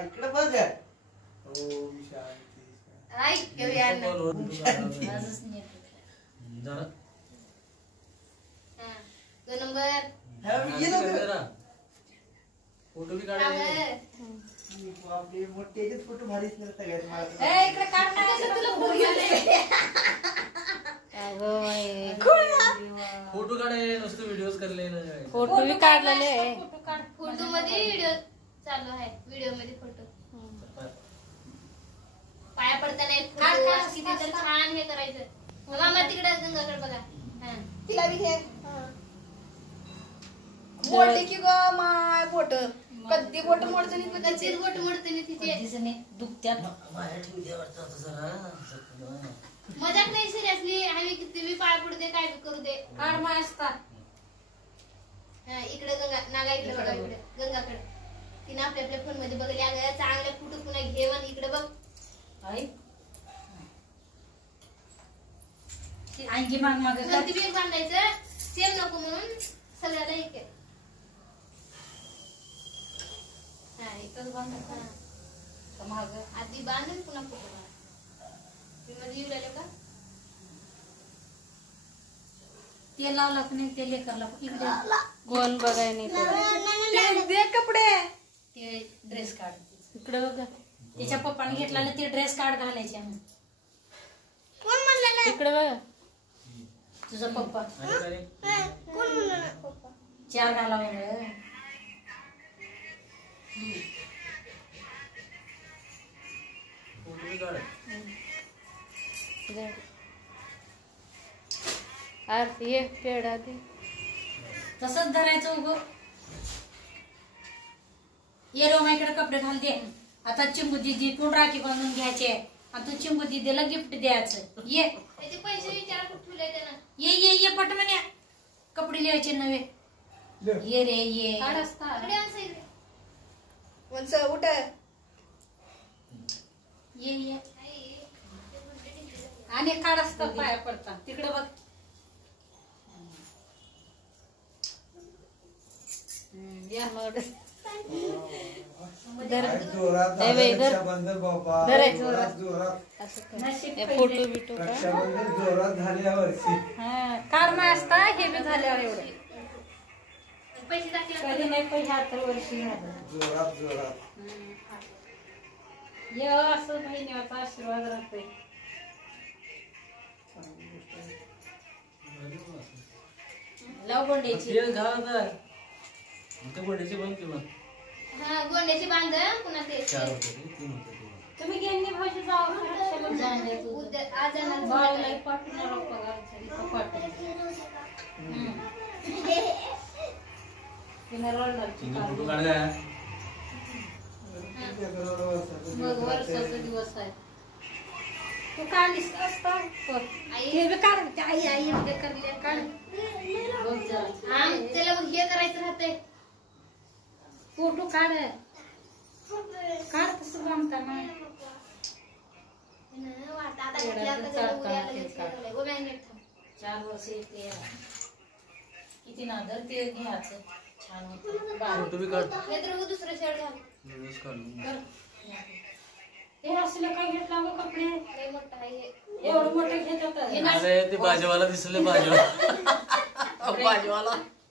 इकडे बघ. ओम शांती. ऐक घेऊया ना. दोन नंबर फोटो भी काढायचे. आपले मोठे फोटो भारीच नसतात यार मला. ए इकडे काढ ना तसं तुला फोटो घ्यायला. फोटो काढाय नुसतं व्हिडिओज करले ना. फोटो भी काढलेले आहे. फोटो काढ. फोटो मध्ये व्हिडिओ चालू आहे. व्हिडिओ मध्ये फोटो. पाया पडताना एक फोटो किती तर छान हे करायचं. मामा तिकडे गंगाकडे बघा. हां तिला बी घे. मोडली की ग माय बोट. कधी बोट मोडते नाही कधी बोट मोडते नाही तिचे. दुखत्यात. माझ्या ठेवू द्या वाटतं जरा. मजाक नाही सिरियसली. आम्ही किती बी पाय पडू दे काय बी करू दे. काढ माय असतात. इकडे गंगा नागा इकडे बघा. इकडे गंगाकडे. तिने आपल्या आपल्या फोन मध्ये बघले. अगं चांगल्या फोटो पुन्हा घे आणि इकडे बघ. आणखी माग माग गंती बी बांधायचं. सेम नको म्हणून सगळ्याला एक आहे. इथंच बांधा. माग आधी बांधून पुन्हा फोटो काढ. मी मध्ये येऊ राहिले का? ते लावला की नाही ते लेकरला इकडे कोण बघाय नाही दे कपडे. ते ड्रेस काढ. इकडे बघा. त्याच्या पप्पाने घेतलेला ते ड्रेस काढ घालायचे. कोण म्हणलं इकडे बघा. तुझा पप्पा कोण म्हणलं पप्पा. 4 घालावे. फोटो भी काढ. ये पेढा दे. तसंच धरायचं उगं. ये रोमाईकडे कपडे घाल दे. आता चिंबू दिदी तू राखी बांधून घ्यायचे आणि तू चिंबू दिदीला गिफ्ट द्यायचं. ये त्याचे पैसे विचारा कुठे ठेवले त्यानं. ये ये ये पटमन्या. कपडे लिहायचे नवे. ये रे ये. काढ असता. इकडे आण इकडे. वंस उठ. ये ये आणि काढ असता पाया पडता. तिकडे बघ. या मग रक्षाबंधन बाबा फोटो बिटो रक्षाबंधन जोरात झाल्या वर्षी. काढ माय असता. हे बी झाल्यावर एवढं पैसे दाखले. कधी नाही 75 वर्षी जोरात जोरात. ये असं बहिणीचा आशीर्वाद राहतोय. लाव गोंड्याची. तेल घाल आता. ते गोंड्याची बंद केलं. हा गोंड्याची बांध पुन्हा ते. 4 होते 3 होते. तुम्ही गेली भाजी जाऊ उद्या आज येणार. बाळला पाठवणार पगार पाठवणार. फोटो काढ. मग वर्षाचा दिवस आहे. तू काढलीस असता. आई हे बी काढ. आई आई उद्या करले काढ. बघ जरा. त्याला मग हे करायचं राहतंय. फोटो काढ. काढ तसं बांधताना. आता घातल्या का उद्या लगेच हे करायला. गोव्या नेट थांब. 4 वर्ष येते. किती नादर ते घ्यायचं. छान होतं. फोटो भी काढ. हे तर दुसरं शर्ट घाल. व्हिडिओज काढून. हे असलं काय घेतला मग कपडे. लय मोठं आहे हे. एवढं मोठं घेतात. अरे ते भाजीवाला दिसले. भाजीवाला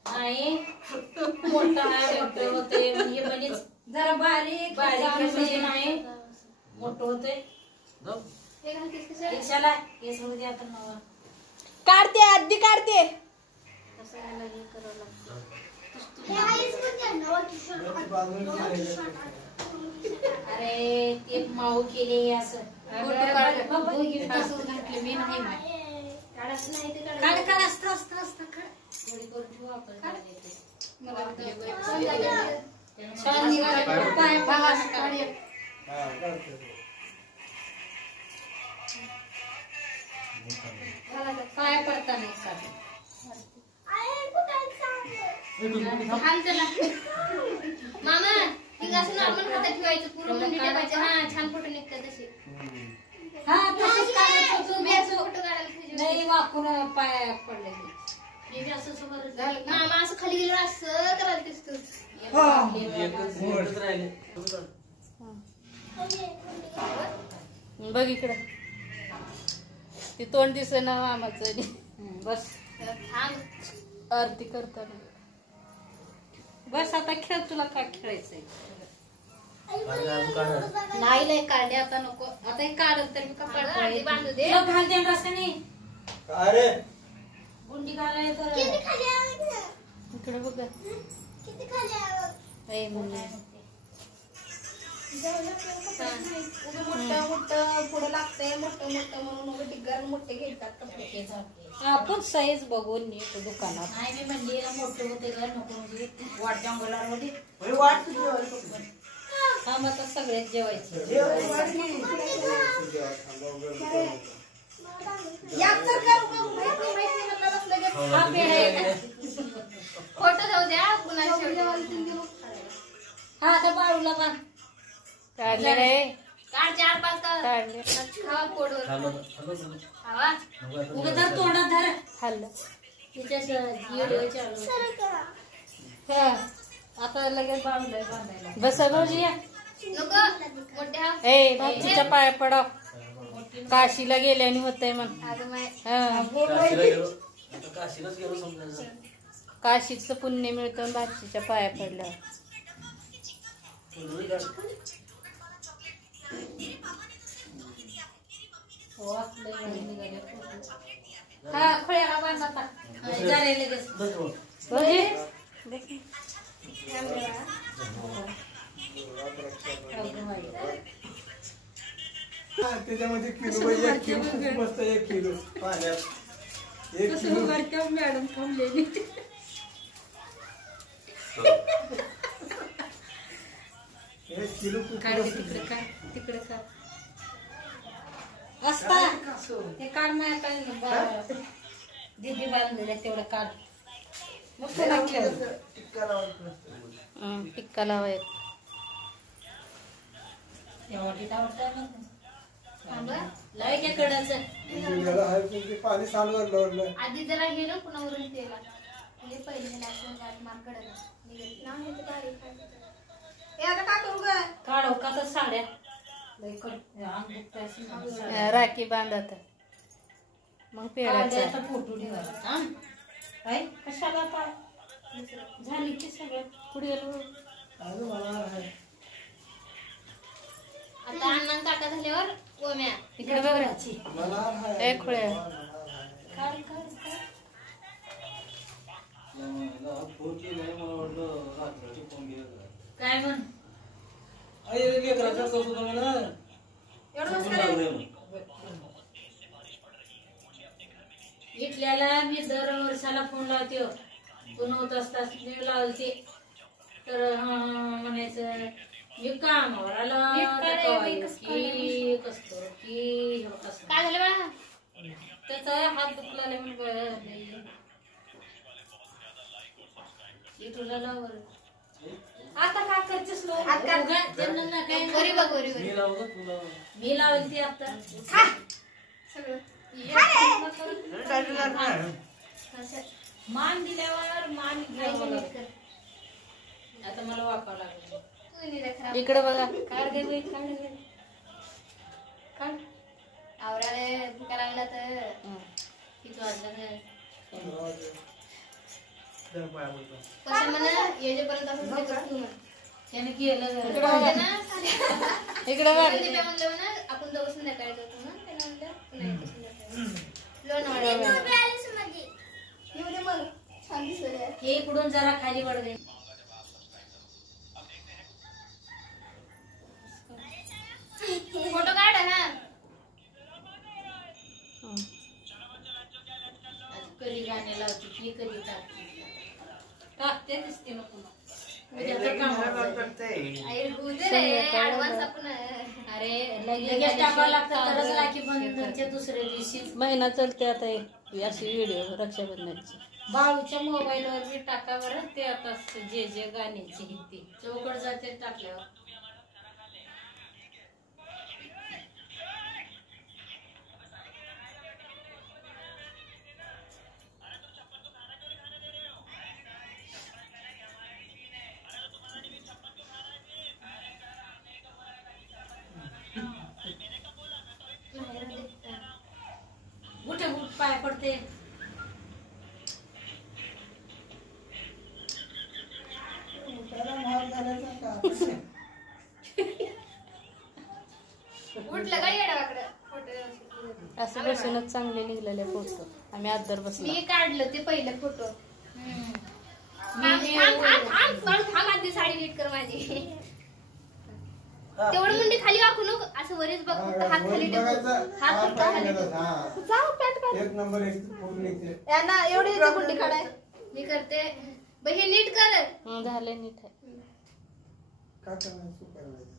नाही मोठं आहे. मोठं होते. हे म्हणजे जरा बारीक बारीक नाही मोठं होते. हे घालतेस कसं. रिक्षाला हे सगळं द्या तर नवा. काढते आधी काढते. तसं मला हे करावं लागतं. अरे ते माऊ केले असं. फोटो काढ. घातले मी नाही. काढायचं नाही ते काढ. काढ काढ असतं असतं असतं काढ. थोडी करून ठेवू आपण. छान निघाले. पाय पहा काढ. पाय पडता नाही काढ. घाल त्याला. मामा हे असं नॉर्मल हातात ठेवायचं. पूर्ण मुंडी ठेवायचं. हा छान फोटो निघतात तसे. हा तसंच काढायचं. तू बी असं फोटो काढायला पाहिजे. नाही वाकून पाय पडले. मी बी असं समोर झालं. मामा असं खाली गेलं असं करायला दिसतो. एकच राहिले. बघ इकडं ती तोंड दिसे ना मामाचं बस थांब आरती करताना बस आता खेळ तुला काय खेळायचंय नाही लय काढले आता नको आता हे काढत तर मी आधी बांधू दे. घाल दे रस्त्याने अरे गुंडी घालाय इकडे बघ ए मुन्ना. मोठं मोठं पुढे लागतंय मोठं मोठं म्हणून मग टिग्गर मोठे घेतात कपडे. आपण साईज बघून येतो दुकानात नाही मी म्हणली मोठं होते घर नको म्हणजे वाट जंगलावर मध्ये वाट किती वाजली? हा मग आता सगळेच जेवायचे जेवायची वाट किती? यात तर करू का? माहिती म्हणलं नसलं की हा पेढा येतात. फोटो जाऊ द्या पुन्हा शेवटी हा आता बाळूला बांध काढले काढ 4-5 काढले खावा पोटवर खावा उगा धर तोंडात धर खाल्लं हा आता लगेच बाळूला बांधायला बस भाऊजी या नको मोठ्या ए भाऊजीच्या पाया पडाव काशीला गेल्याने होतंय मग अगं माय काशीलाच गेलो समजायचं. काशीचं पुण्य मिळतं भाजीच्या पाया पडल्यावर हा खोळ्याला बांध आता लगेच भाऊजी त्याच्यामध्ये किलो 1 किलो खूप मस्त 1 किलो पाण्यात 1 किलो मॅडम थांबलेली तिकडे का असता ते काढ नाही दीदी बांधलेलं तेवढं काढ मग पुन्हा खेळ टिक्का लावाय पाणी सांडवलं आधी जरा घे ना पुन्हा वरून तेला म्हणजे पहिले मार्कडे आता काय करू ग? काढ का तर साड्या राखी बांधत मग पेढाचा फोटो ठेवायचा काय कशाला पाय झाली की सगळं पुढे गेलो आता अण्णा काका झाल्यावर कोम्या इकडे बघायची एक खोळ्या फोन केलाय मला वाटलं रात्रीचे फोन केला काय म्हण लेकराचा कसं होतं मला इथल्याला मी दर वर्षाला फोन लावते तू नव्हत असतास मी लावते तर म्हणायचं मी कामावर आला कसतो की काय झालं बाळा त्याचा हात दुखला तुला लावर आता काय करतेस वरी बघ वरी मी लावू का तू लावू? मी लावल ती आता मान दिल्यावर मान घ्यावं लागतं. आता मला वाकावं लागलं इकडे बघा काढ घे बाई काढ घे काढ आवराले भुका लागला तर किती वाजलं कसं म्हणा येजेपर्यंत असं त्याने केलं इकडे म्हणलं म्हणा आपण दोघं संध्याकाळी जातो ना त्याला म्हणलं हे इकडून जरा खाली वळवे फोटो काढ हा कधी गाणे लावते की कधी टाकते दिसते नको अरे गुजर रे ऍडव्हान्स आपण अरे लगेच टाकावं लागतं तरच राखी बंधनच्या दुसऱ्या दिवशी महिना चलते आता अशी व्हिडिओ रक्षाबंधनाची बाळूच्या मोबाईलवर बी टाका बरं ते आता जे जे गाण्याची हिंदी चौकड जाते टाकल्यावर दिसते. त्याला मार झाल्याचा का? उठलं का येडावाकडं फोटो असं बसूनच चांगले निघलेले फोटो आम्ही आदर बसलो. मी काढलं ते पहिलं फोटो. मी थांब आधी साडी नीट कर माझी. तेवढं मुंडी खाली वाकू नको, असं वरच बघ, फक्त हात खाली ठेव, हात फक्त खाली ठेव. जाऊ पॅट पॅट एक नंबर एक फोटो निघते. यांना एवढी इथे गुंडी काढाय. मी करते बाई, हे नीट कर. झालं नीट आहे. काय करणार तू करायचं?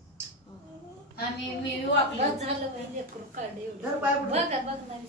आम्ही मी वाकलं झालं पाहिजे काढे धर पाय पुढे. बघ बघ नाही